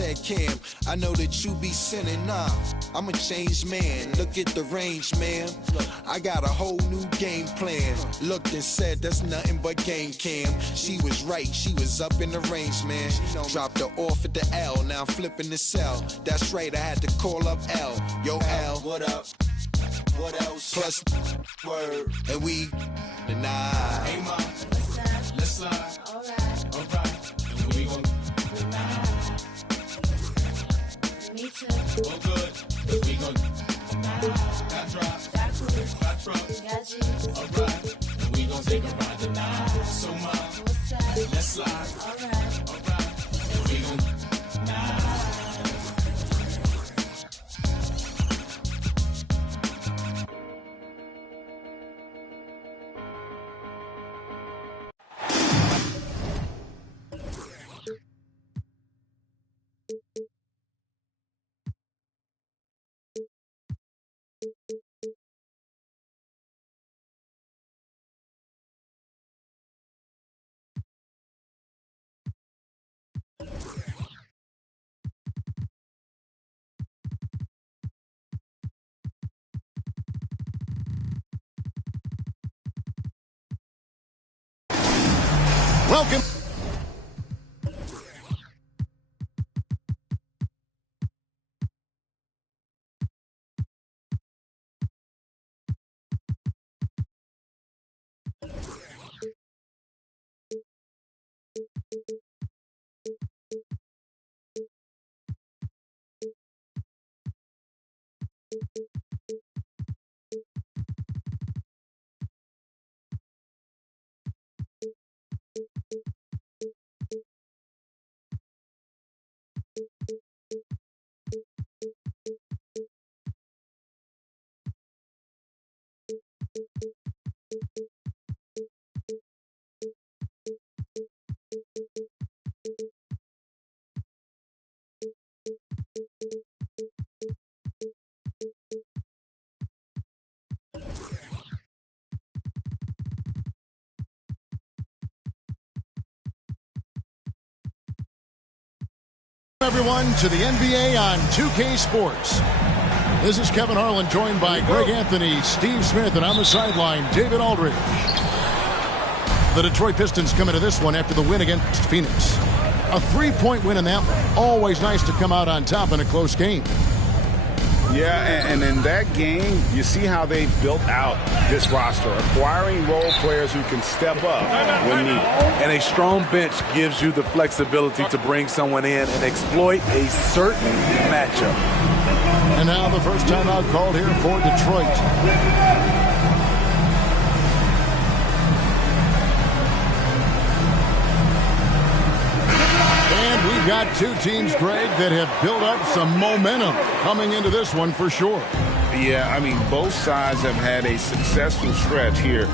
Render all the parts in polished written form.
said, Cam, I know that you be sinning. Nah, I'm a changed man. Look at the range, man. I got a whole new game plan. Looked and said, that's nothing but game, Cam. She was right, she was up in the range, man. Dropped her off at the L, now I'm flipping the cell. That's right, I had to call up L. Yo, L, what up? What else? Plus, word, and we deny. Hey, ma, let's slide. Alright, and we gon' deny. Me too. Oh, good, we gon' deny. Got drop, got truck, got you. Alright, and we gon' take a ride tonight. So, ma, let's slide. Alright, and we gon' deny. Welcome. Everyone to the NBA on 2K Sports. This is Kevin Harlan, joined by Greg Anthony, Steve Smith, and on the sideline, David Aldridge. The Detroit Pistons come into this one after the win against Phoenix. A three-point win in that one. Always nice to come out on top in a close game. Yeah, and in that game, you see how they built out this roster, acquiring role players who can step up when needed. And a strong bench gives you the flexibility to bring someone in and exploit a certain matchup. And now the first timeout called here for Detroit. We've got two teams, Greg, that have built up some momentum coming into this one for sure. Yeah, I mean, both sides have had a successful stretch here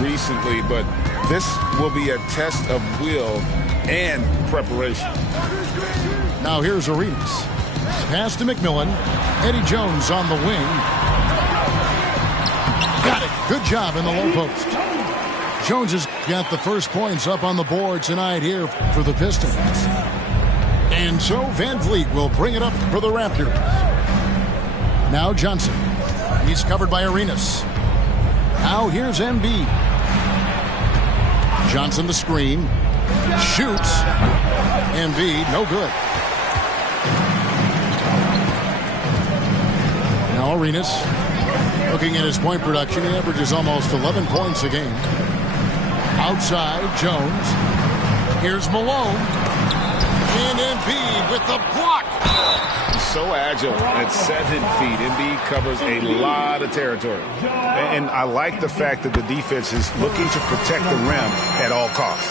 recently, but this will be a test of will and preparation. Now here's Arenas. Pass to McMillan. Eddie Jones on the wing. Got it. Good job in the low post. Jones has got the first points up on the board tonight here for the Pistons. And so Van Vliet will bring it up for the Raptors. Now Johnson. He's covered by Arenas. Now here's Embiid. Johnson the screen. Shoots. Embiid, no good. Now Arenas. Looking at his point production, he averages almost 11 points a game. Outside, Jones. Here's Malone. And Embiid with the block. So agile at 7 feet. Embiid covers a lot of territory. And I like the fact that the defense is looking to protect the rim at all costs.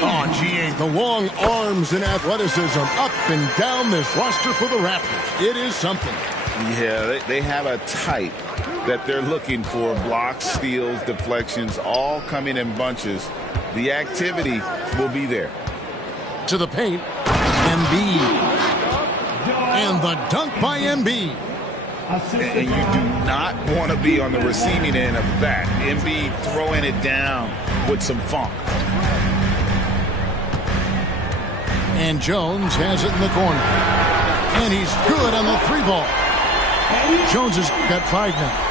Oh, GA, the long arms and athleticism up and down this roster for the Raptors. It is something. Yeah, they have a type that they're looking for. Blocks, steals, deflections, all coming in bunches. The activity will be there. To the paint. Embiid. And the dunk by Embiid. And you do not want to be on the receiving end of that. Embiid throwing it down with some funk. And Jones has it in the corner. And he's good on the 3-ball. Jones has got 5 now.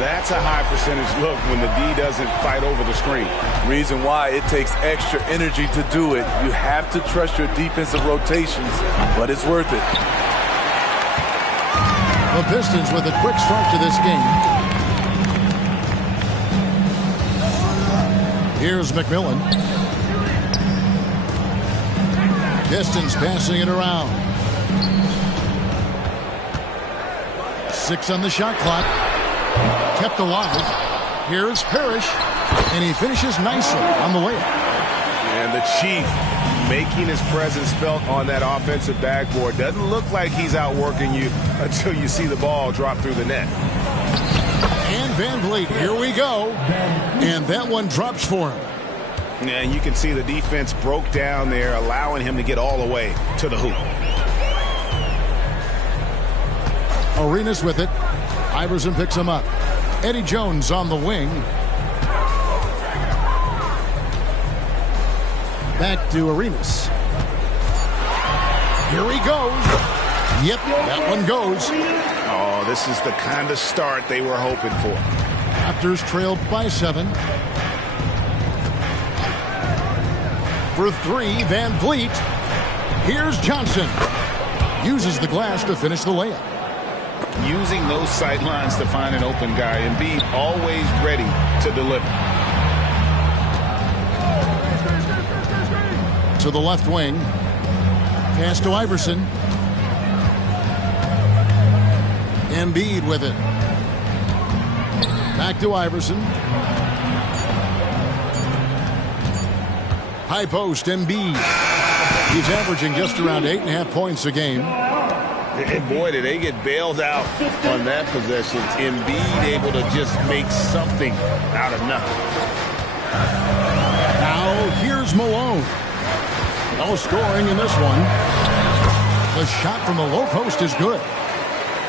That's a high percentage look when the D doesn't fight over the screen. Reason why it takes extra energy to do it. You have to trust your defensive rotations, but it's worth it. The Pistons with a quick start to this game. Here's McMillan. Pistons passing it around. 6 on the shot clock. Kept alive. Here's Parrish. And he finishes nicely on the layup. And the Chief making his presence felt on that offensive backboard. Doesn't look like he's outworking you until you see the ball drop through the net. And Van Vliet, here we go. And that one drops for him. Yeah, and you can see the defense broke down there, allowing him to get all the way to the hoop. Arenas with it. Iverson picks him up. Eddie Jones on the wing. Back to Arenas. Here he goes. Yep, that one goes. Oh, this is the kind of start they were hoping for. Raptors trailed by 7. For 3, Van Vliet. Here's Johnson. Uses the glass to finish the layup. Using those sight lines to find an open guy and be always ready to deliver. To the left wing. Pass to Iverson. Embiid with it. Back to Iverson. High post, Embiid. He's averaging just around 8.5 points a game. And boy, did they get bailed out on that possession. Embiid able to just make something out of nothing. Now here's Malone. No scoring in this one. The shot from the low post is good.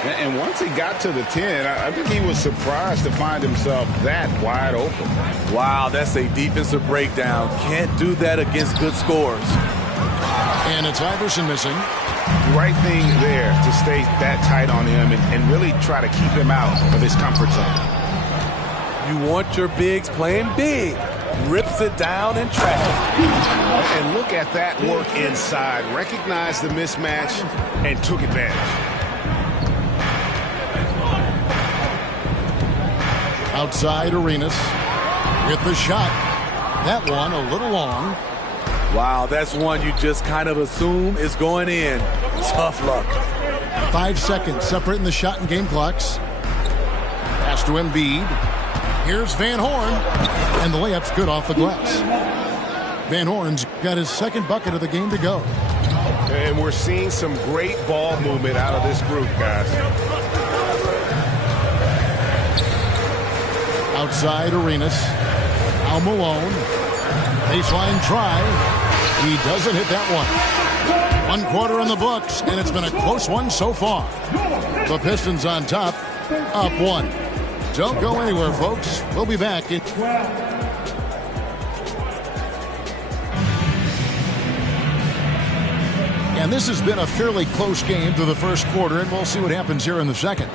And once he got to the 10, I think he was surprised to find himself that wide open. Wow, that's a defensive breakdown. Can't do that against good scores. And it's Iverson missing. Right thing there to stay that tight on him and really try to keep him out of his comfort zone. You want your bigs playing big. Rips it down in traffic. And look at that work inside. Recognized the mismatch and took advantage. Outside Arenas with the shot. That one a little long. Wow, that's one you just kind of assume is going in. Tough luck. 5 seconds separating the shot and game clocks. Pass to Embiid. Here's Van Horn. And the layup's good off the glass. Van Horn's got his second bucket of the game to go. And we're seeing some great ball movement out of this group, guys. Outside Arenas. Al Malone. Baseline try. He doesn't hit that one. 1 quarter in the books, and it's been a close one so far. The Pistons on top, up 1. Don't go anywhere, folks. We'll be back in... And this has been a fairly close game through the first quarter, and we'll see what happens here in the second.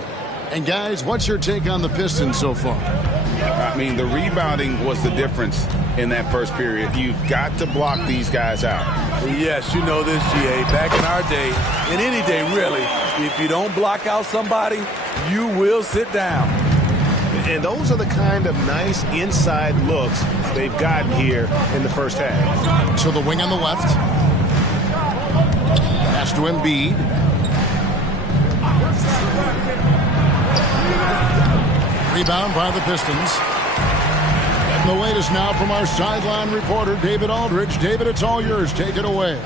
And guys, what's your take on the Pistons so far? I mean, the rebounding was the difference in that first period. You've got to block these guys out. Yes, you know this, GA. Back in our day, in any day really, if you don't block out somebody, you will sit down. And those are the kind of nice inside looks they've gotten here in the first half. To the wing on the left. Pass to Embiid. Rebound by the Pistons. And the latest now from our sideline reporter, David Aldridge. David, it's all yours. Take it away.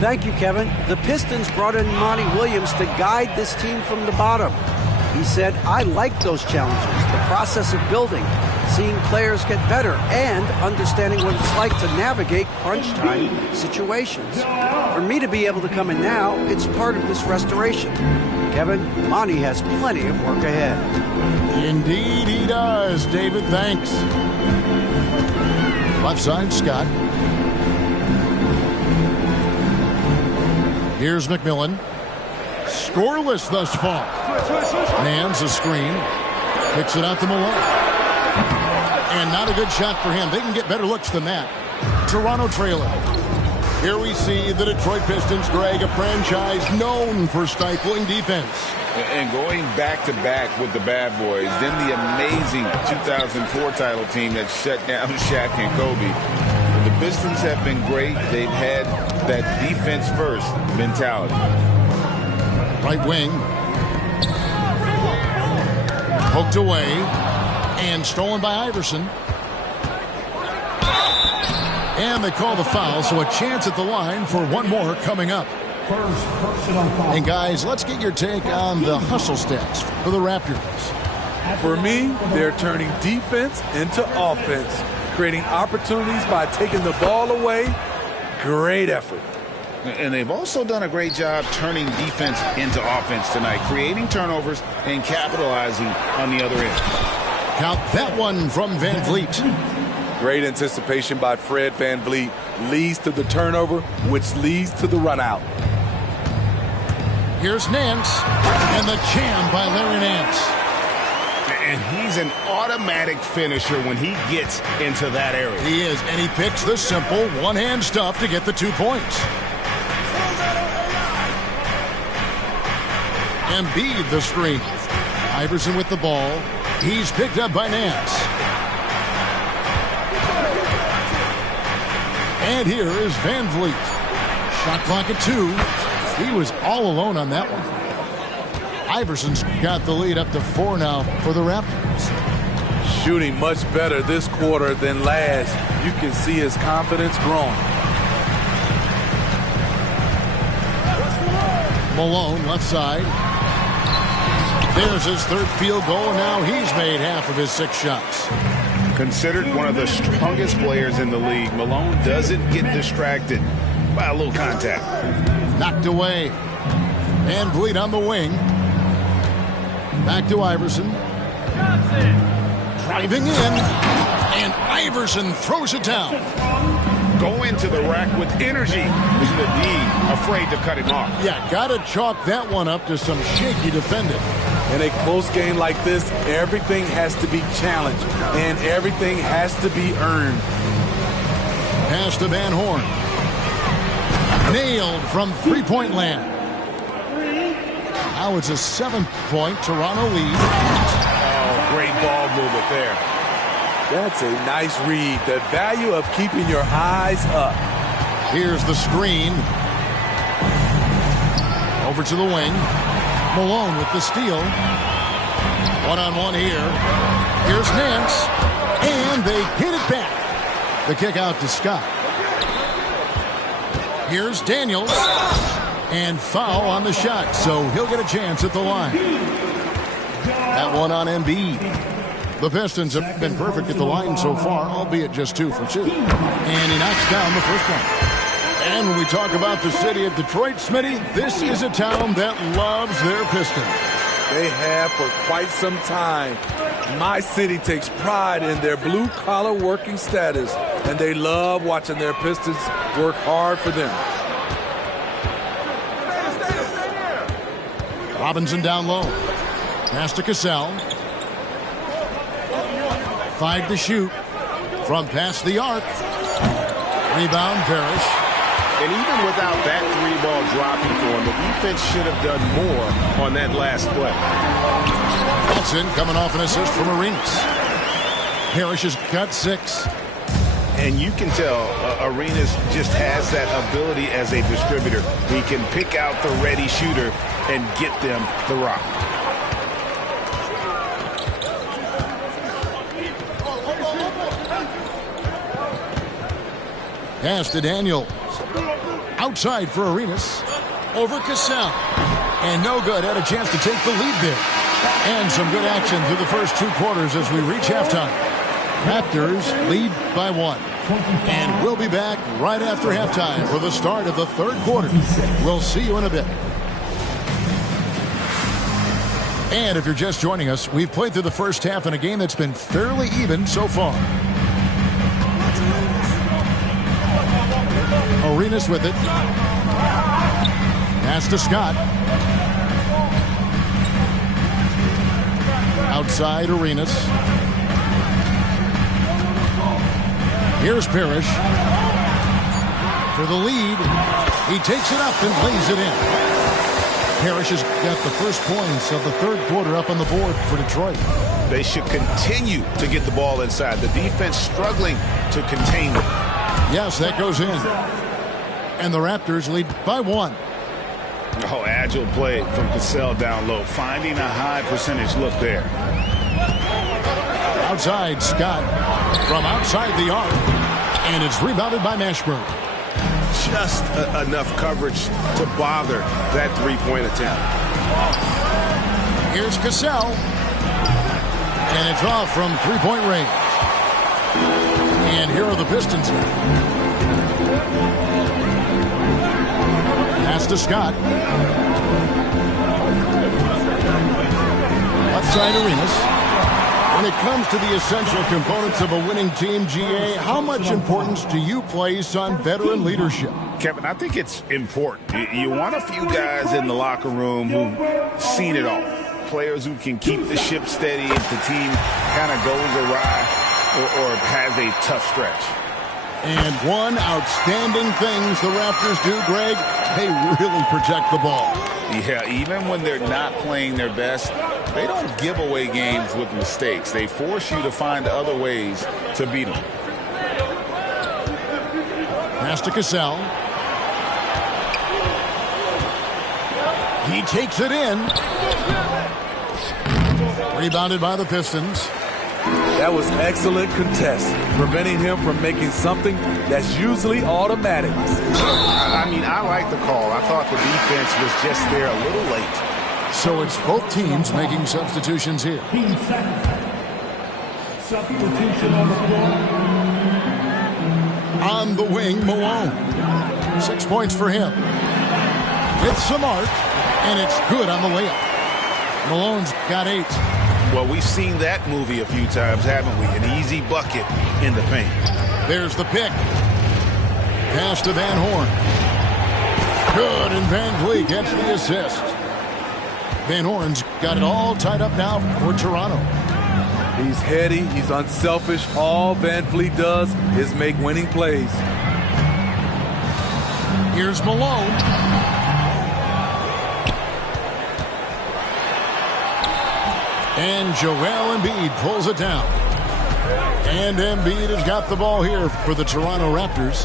Thank you, Kevin. The Pistons brought in Monty Williams to guide this team from the bottom. He said, I like those challenges, the process of building, seeing players get better, and understanding what it's like to navigate crunch time situations. For me to be able to come in now, it's part of this restoration. Kevin, Monty has plenty of work ahead. Indeed he does. David, thanks. Left side, Scott. Here's McMillan. Scoreless thus far. Nance a screen. Kicks it out to Malone. And not a good shot for him. They can get better looks than that. Toronto trailer. Here we see the Detroit Pistons, Greg, a franchise known for stifling defense. And going back-to-back with the bad boys, then the amazing 2004 title team that shut down Shaq and Kobe. The Pistons have been great. They've had that defense-first mentality. Right wing. Poked away. And stolen by Iverson. And they call the foul, so a chance at the line for one more coming up. First personal foul. And guys, let's get your take on the hustle stats for the Raptors. For me, they're turning defense into offense, creating opportunities by taking the ball away. Great effort. And they've also done a great job turning defense into offense tonight, creating turnovers and capitalizing on the other end. Count that one from Van Vliet. Great anticipation by Fred VanVleet leads to the turnover, which leads to the run out. Here's Nance, and the jam by Larry Nance. And he's an automatic finisher when he gets into that area. He is, and he picks the simple one-hand stuff to get the 2 points. Embiid the screen. Iverson with the ball. He's picked up by Nance. And here is Van Vliet. Shot clock at 2. He was all alone on that one. Iverson's got the lead up to 4 now for the Raptors. Shooting much better this quarter than last. You can see his confidence growing. Malone left side. There's his third field goal, and now he's made half of his 6 shots. Considered one of the strongest players in the league, Malone doesn't get distracted by a little contact. Knocked away. Van Vliet on the wing. Back to Iverson. Driving in. And Iverson throws it down. Go into the rack with energy. Is the D afraid to cut him off? Yeah, got to chalk that one up to some shaky defending. In a close game like this, everything has to be challenged, and everything has to be earned. Pass to Van Horn. Nailed from three-point land. Now it's a 7-point Toronto lead. Oh, great ball movement there. That's a nice read. The value of keeping your eyes up. Here's the screen. Over to the wing. Malone with the steal. One-on-one here. Here's Nance. And they get it back. The kick out to Scott. Here's Daniels. And foul on the shot, so he'll get a chance at the line. That one on Embiid. The Pistons have been perfect at the line so far, albeit just 2 for 2. And he knocks down the first one. And when we talk about the city of Detroit, Smitty, this is a town that loves their Pistons. They have for quite some time. My city takes pride in their blue-collar working status, and they love watching their Pistons work hard for them. Robinson down low. Pass to Cassell. 5 to shoot from past the arc. Rebound, Parrish. And even without that 3-ball dropping for him, the defense should have done more on that last play. Watson coming off an assist from Arenas. Parrish has got 6. And you can tell Arenas just has that ability as a distributor. He can pick out the ready shooter and get them the rock. Pass to Daniels. Outside for Arenas. Over Cassell. And no good. Had a chance to take the lead there. And some good action through the first 2 quarters as we reach halftime. Raptors lead by 1. And we'll be back right after halftime for the start of the 3rd quarter. We'll see you in a bit. And if you're just joining us, we've played through the first half in a game that's been fairly even so far. Arenas with it. Pass to Scott. Outside Arenas. Here's Parrish. For the lead. He takes it up and lays it in. Parrish has got the first points of the third quarter up on the board for Detroit. They should continue to get the ball inside. The defense struggling to contain them. Yes, that goes in. And the Raptors lead by 1. Oh, agile play from Cassell down low. Finding a high percentage look there. Outside, Scott from outside the arc. And it's rebounded by Mashburn. Just enough coverage to bother that three-point attempt. Here's Cassell. And it's off from three-point range. And here are the Pistons. Pass to Scott. Left side Arenas. When it comes to the essential components of a winning team, GA, how much importance do you place on veteran leadership? Kevin, I think it's important. You want a few guys in the locker room who've seen it all. Players who can keep the ship steady if the team kind of goes awry or has a tough stretch. And one outstanding things the Raptors do, Greg, they really protect the ball. Yeah, even when they're not playing their best, they don't give away games with mistakes. They force you to find other ways to beat them. Pass to Cassell. He takes it in. Rebounded by the Pistons. That was excellent contest, preventing him from making something that's usually automatic. I mean, I like the call. I thought the defense was just there a little late. So it's both teams making substitutions here. 15 seconds. Substitution on the floor. On the wing, Malone. 6 points for him. With some arc, and it's good on the layup. Malone's got 8. Well, we've seen that movie a few times, haven't we? An easy bucket in the paint. There's the pick. Pass to Van Horn. Good, and Van Vliet gets the assist. Van Horn's got it all tied up now for Toronto. He's heady, he's unselfish. All Van Vliet does is make winning plays. Here's Malone. And Joel Embiid pulls it down. And Embiid has got the ball here for the Toronto Raptors.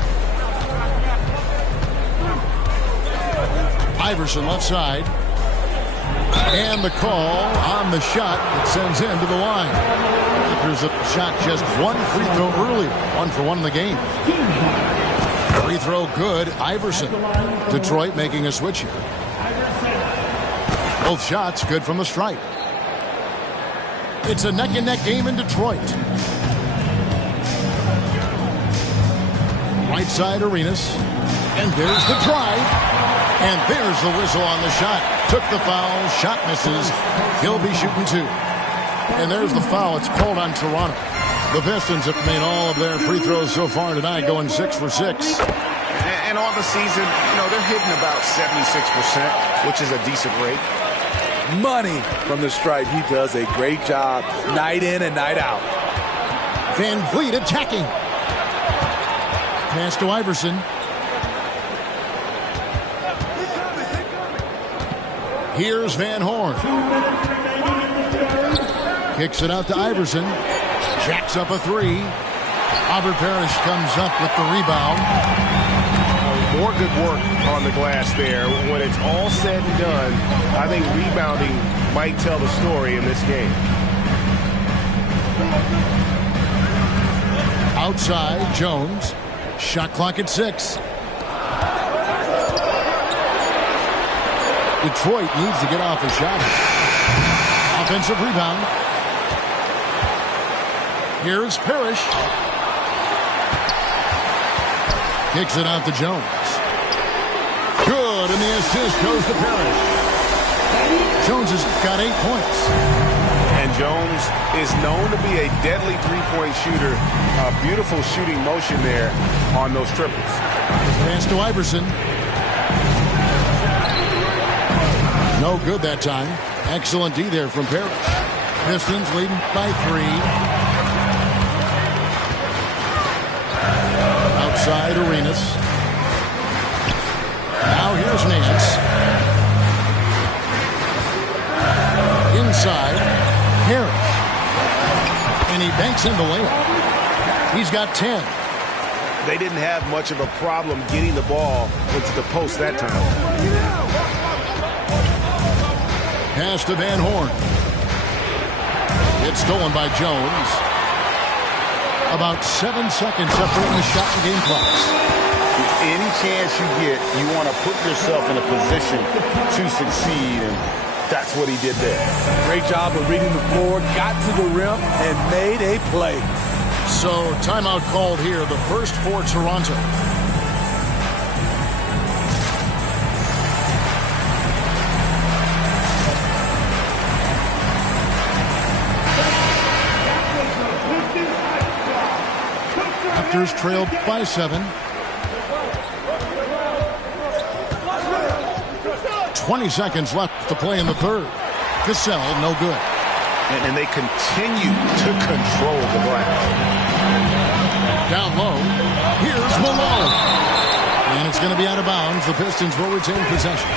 Iverson left side. And the call on the shot that sends him to the line. Raptors have shot just 1 free throw earlier. 1 for 1 in the game. Free throw good. Iverson. Detroit making a switch here. Both shots good from the stripe. It's a neck-and-neck game in Detroit. Right side Arenas. And there's the drive. And there's the whistle on the shot. Took the foul. Shot misses. He'll be shooting 2. And there's the foul. It's called on Toronto. The Pistons have made all of their free throws so far tonight, going 6 for 6. And on the season, they're hitting about 76%, which is a decent rate. Money from the stripe. He does a great job night in and night out. Van Vliet attacking. Pass to Iverson. Here's Van Horn. Kicks it out to Iverson. Jacks up a 3. Robert Parrish comes up with the rebound. More good work on the glass there. When it's all said and done, I think rebounding might tell the story in this game. Outside, Jones. Shot clock at 6. Detroit needs to get off a shot. Offensive rebound. Here's Parrish. Kicks it out to Jones. Good, and the assist goes to Parrish. Jones has got 8 points. And Jones is known to be a deadly three-point shooter. A beautiful shooting motion there on those triples. Pass to Iverson. No good that time. Excellent D there from Parrish. Pistons leading by 3. Outside Arenas. Now here's Nance. Inside Harris. And he banks in the layup. He's got 10. They didn't have much of a problem getting the ball into the post that time. Pass to Van Horn. It's stolen by Jones. About 7 seconds separating the shot and game clocks. Any chance you get, you want to put yourself in a position to succeed, and that's what he did there. Great job of reading the floor, got to the rim, and made a play. So, timeout called here, the first for Toronto. Raptors trail by 7. 20 seconds left to play in the third. Cassell, no good. And they continue to control the glass. Down low, here's Malone. And it's going to be out of bounds. The Pistons will retain possession.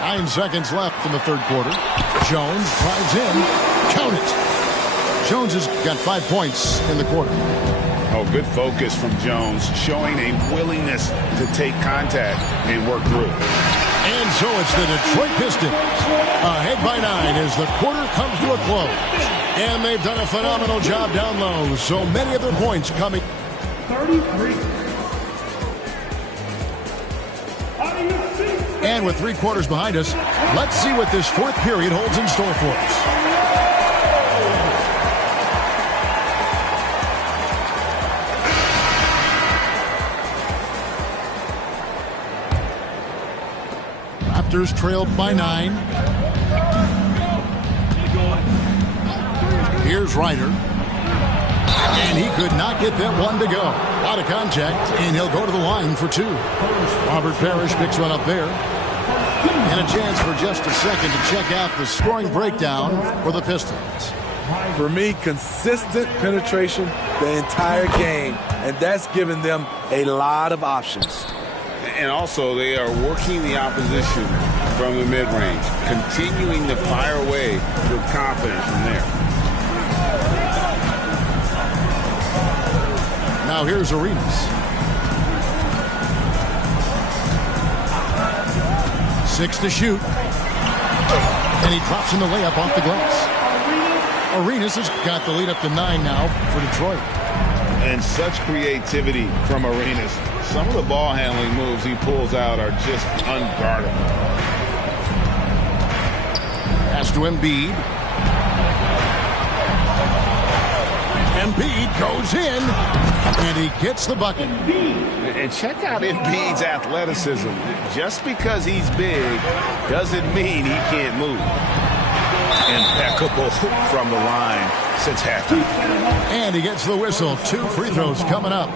9 seconds left in the third quarter. Jones drives in. Count it. Jones has got 5 points in the quarter. Oh, good focus from Jones, showing a willingness to take contact and work through. And so it's the Detroit Pistons ahead by 9 as the quarter comes to a close. And they've done a phenomenal job down low. So many of their points coming. 33. And with 3 quarters behind us, let's see what this fourth period holds in store for us. Raptors trailed by 9. Here's Ryder. And he could not get that one to go. Out of contact, and he'll go to the line for 2. Robert Parrish picks one up there. And a chance for just a second to check out the scoring breakdown for the Pistons. For me, consistent penetration the entire game, and that's given them a lot of options. And also, they are working the opposition from the mid-range, continuing to fire away with confidence from there. Now here's Arenas. 6 to shoot. And he drops in the layup off the glass. Arenas has got the lead up to 9 now for Detroit. And such creativity from Arenas. Some of the ball handling moves he pulls out are just unguardable. Pass to Embiid. Embiid goes in, and he gets the bucket. And check out Embiid's athleticism. Just because he's big doesn't mean he can't move. Impeccable from the line since halftime. And he gets the whistle. 2 free throws coming up.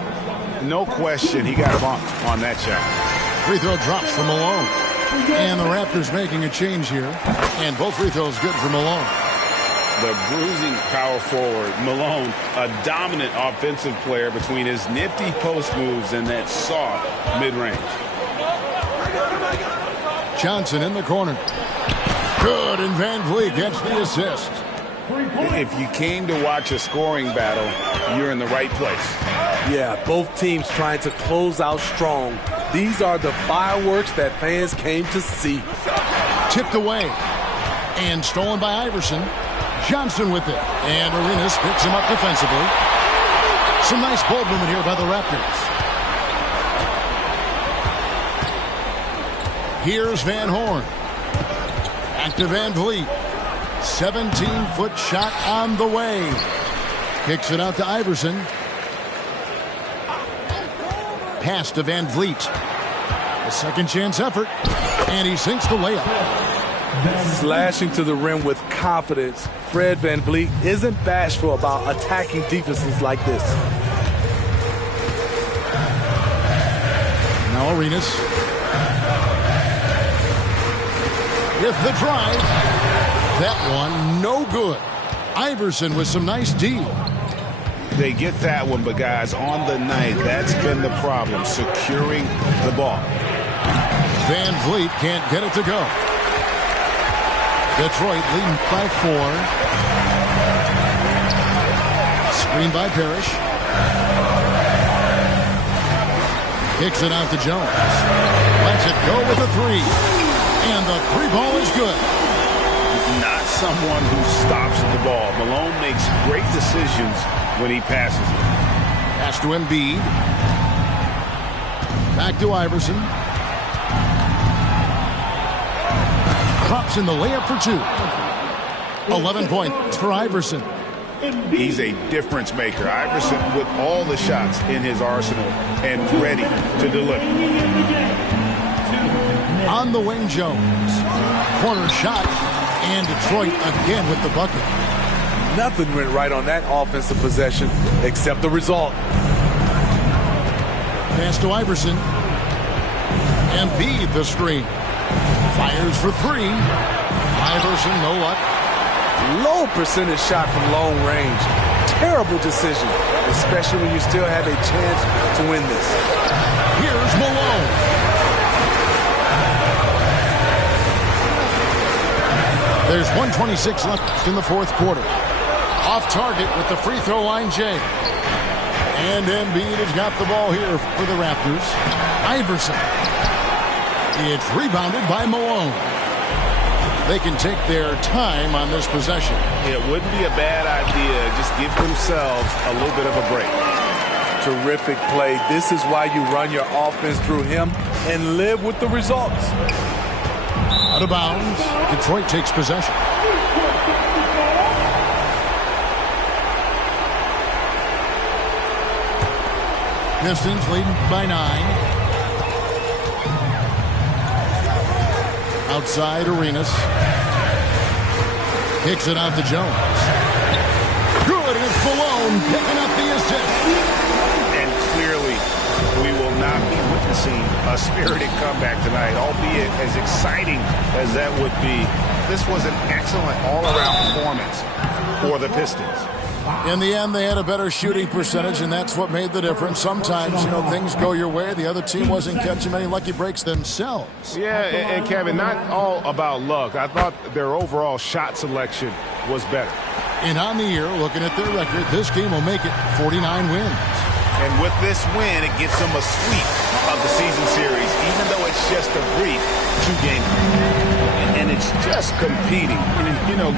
No question, he got bumped on that shot. Free throw drops from Malone. And the Raptors making a change here. And both free throws good for Malone. The bruising power forward, Malone, a dominant offensive player between his nifty post moves and that soft mid-range. Johnson in the corner. Good, and Van Vliet gets the assist. If you came to watch a scoring battle, you're in the right place. Yeah, both teams trying to close out strong. These are the fireworks that fans came to see. Tipped away. And stolen by Iverson. Johnson with it. And Arenas picks him up defensively. Some nice ball movement here by the Raptors. Here's Van Horn. Back to Van Vliet. 17-foot shot on the way. Kicks it out to Iverson. Pass to Van Vliet. A second chance effort. And he sinks the layup. Slashing to the rim with confidence, Fred VanVleet isn't bashful about attacking defenses like this. Now Arenas with the drive. That one no good. Iverson with some nice D. They get that one, but guys, on the night, that's been the problem, securing the ball. VanVleet can't get it to go. Detroit leading by 4. Screen by Parrish. Kicks it out to Jones. Lets it go with a 3. And the 3 ball is good. Not someone who stops the ball. Malone makes great decisions when he passes it. Pass to Embiid. Back to Iverson. Drops in the layup for 2. 11 points for Iverson. He's a difference maker. Iverson with all the shots in his arsenal and ready to deliver. On the wing, Jones. Corner shot. And Detroit again with the bucket. Nothing went right on that offensive possession except the result. Pass to Iverson. Embiid the screen. Fires for 3. Iverson, no luck. Low percentage shot from long range. Terrible decision, especially when you still have a chance to win this. Here's Malone. There's 1:26 left in the fourth quarter. Off target with the free throw line, Jay. And Embiid has got the ball here for the Raptors. Iverson. It's rebounded by Malone. They can take their time on this possession. It wouldn't be a bad idea. Just give themselves a little bit of a break. Terrific play. This is why you run your offense through him and live with the results. Out of bounds. Detroit takes possession. Pistons leading by 9. Outside Arenas. Kicks it out to Jones. Good, and it's Malone picking up the assist. And clearly, we will not be witnessing a spirited comeback tonight, albeit as exciting as that would be. This was an excellent all-around performance for the Pistons. In the end, they had a better shooting percentage, and that's what made the difference. Sometimes, things go your way. The other team wasn't catching many lucky breaks themselves. Yeah, and Kevin, not all about luck. I thought their overall shot selection was better. And on the year, looking at their record, this game will make it 49 wins. And with this win, it gets them a sweep of the season series, even though it's just a brief 2-game. And it's just competing,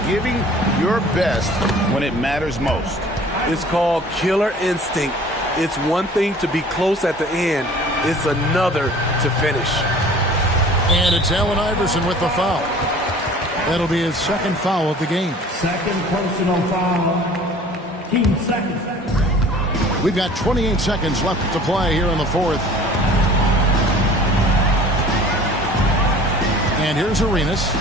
giving your best when it matters most. It's called killer instinct. It's one thing to be close at the end. It's another to finish. And it's Allen Iverson with the foul. That'll be his second foul of the game. Second personal foul. Team second. We've got 28 seconds left to play here in the fourth. And here's Arenas.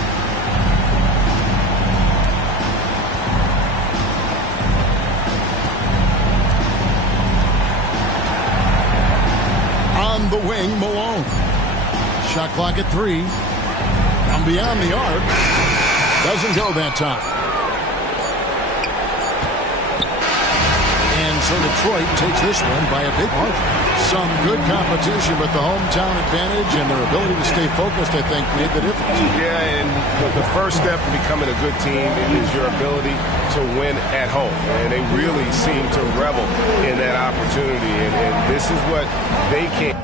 On the wing, Malone. Shot clock at 3. From beyond the arc. Doesn't go that time. And so Detroit takes this one by a big margin. Some good competition, but the hometown advantage and their ability to stay focused, I think, made the difference. Yeah, and the first step in becoming a good team is your ability to win at home. And they really seem to revel in that opportunity. And this is what they can.